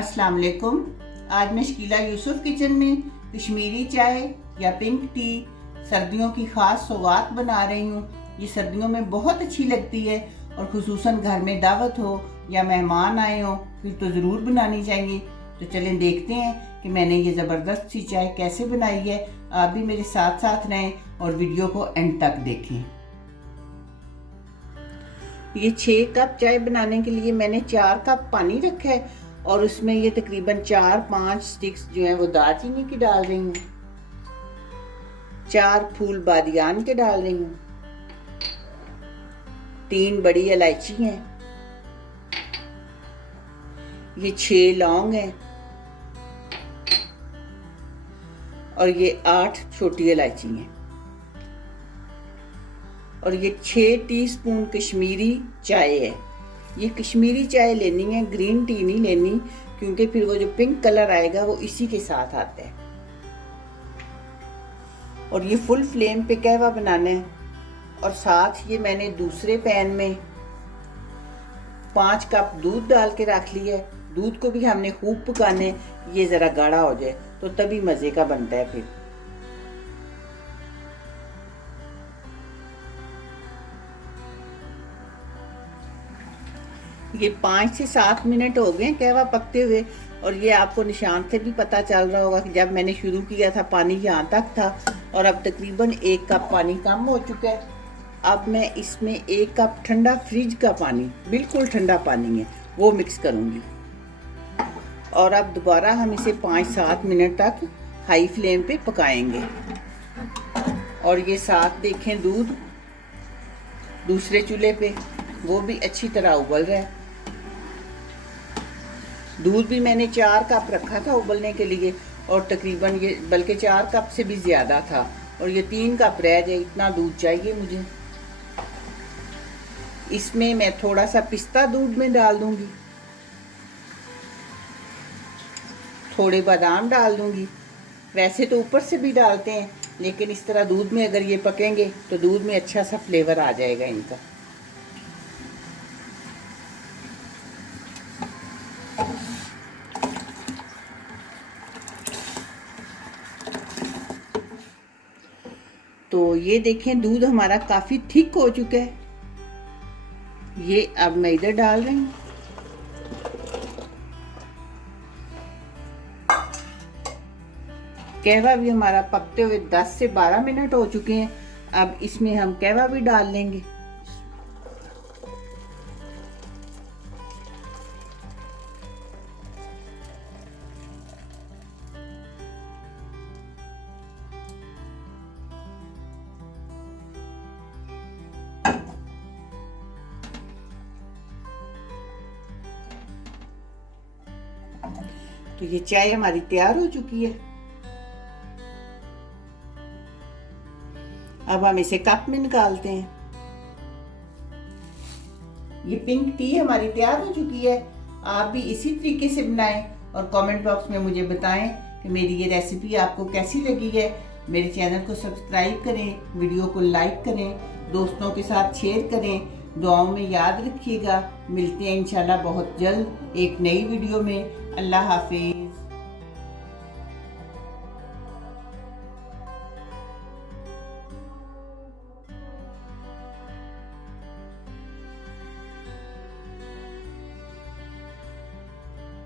अस्सलाम वालेकुम। आज मैं शकीला यूसुफ किचन में कश्मीरी चाय या पिंक टी सर्दियों की ख़ास सौगात बना रही हूँ। ये सर्दियों में बहुत अच्छी लगती है और ख़ुसूसन घर में दावत हो या मेहमान आए हो फिर तो ज़रूर बनानी चाहिए। तो चलें देखते हैं कि मैंने ये ज़बरदस्त सी चाय कैसे बनाई है। आप भी मेरे साथ साथ रहें और वीडियो को एंड तक देखें। ये 6 कप चाय बनाने के लिए मैंने 4 कप पानी रखा है और उसमें ये तकरीबन 4-5 स्टिक्स जो हैं वो दालचीनी की डाल रही हूँ, 4 फूल बादियान के डाल रही हूँ, 3 बड़ी इलायची हैं, ये 6 लौंग हैं और ये 8 छोटी इलायची हैं और ये 6 टीस्पून कश्मीरी चाय है। ये कश्मीरी चाय लेनी है, ग्रीन टी नहीं लेनी, क्योंकि फिर वो जो पिंक कलर आएगा वो इसी के साथ आता है। और ये फुल फ्लेम पे कहवा बनाना है और साथ ये मैंने दूसरे पैन में 5 कप दूध डाल के रख लिया है। दूध को भी हमने खूब पकाना है, ये ज़रा गाढ़ा हो जाए तो तभी मज़े का बनता है। फिर ये 5 से 7 मिनट हो गए कहवा पकते हुए और ये आपको निशान से भी पता चल रहा होगा कि जब मैंने शुरू किया था पानी यहाँ तक था और अब तकरीबन 1 कप पानी कम हो चुका है। अब मैं इसमें 1 कप ठंडा फ्रिज का पानी, बिल्कुल ठंडा पानी है, वो मिक्स करूँगी और अब दोबारा हम इसे 5-7 मिनट तक हाई फ्लेम पे पकाएंगे। और ये साथ देखें दूध दूसरे चूल्हे पे वो भी अच्छी तरह उबल रहा है। दूध भी मैंने 4 कप रखा था उबलने के लिए और तकरीबन ये बल्कि 4 कप से भी ज़्यादा था और ये 3 कप रह जाए, इतना दूध चाहिए मुझे। इसमें मैं थोड़ा सा पिस्ता दूध में डाल दूंगी, थोड़े बादाम डाल दूंगी। वैसे तो ऊपर से भी डालते हैं लेकिन इस तरह दूध में अगर ये पकेंगे तो दूध में अच्छा सा फ्लेवर आ जाएगा इनका। तो ये देखें दूध हमारा काफ़ी थिक हो चुका है। ये अब मैं इधर डाल रही हूँ। कहवा भी हमारा पकते हुए 10 से 12 मिनट हो चुके हैं। अब इसमें हम कहवा भी डाल लेंगे। तो ये चाय हमारी तैयार हो चुकी है। अब हम इसे कप में निकालते हैं। ये पिंक टी हमारी तैयार हो चुकी है। आप भी इसी तरीके से बनाएं और कमेंट बॉक्स में मुझे बताएं कि मेरी ये रेसिपी आपको कैसी लगी है। मेरे चैनल को सब्सक्राइब करें, वीडियो को लाइक करें, दोस्तों के साथ शेयर करें, दुआओं में याद रखिएगा। मिलते हैं इंशाल्लाह बहुत जल्द एक नई वीडियो में। अल्लाह हाफिज।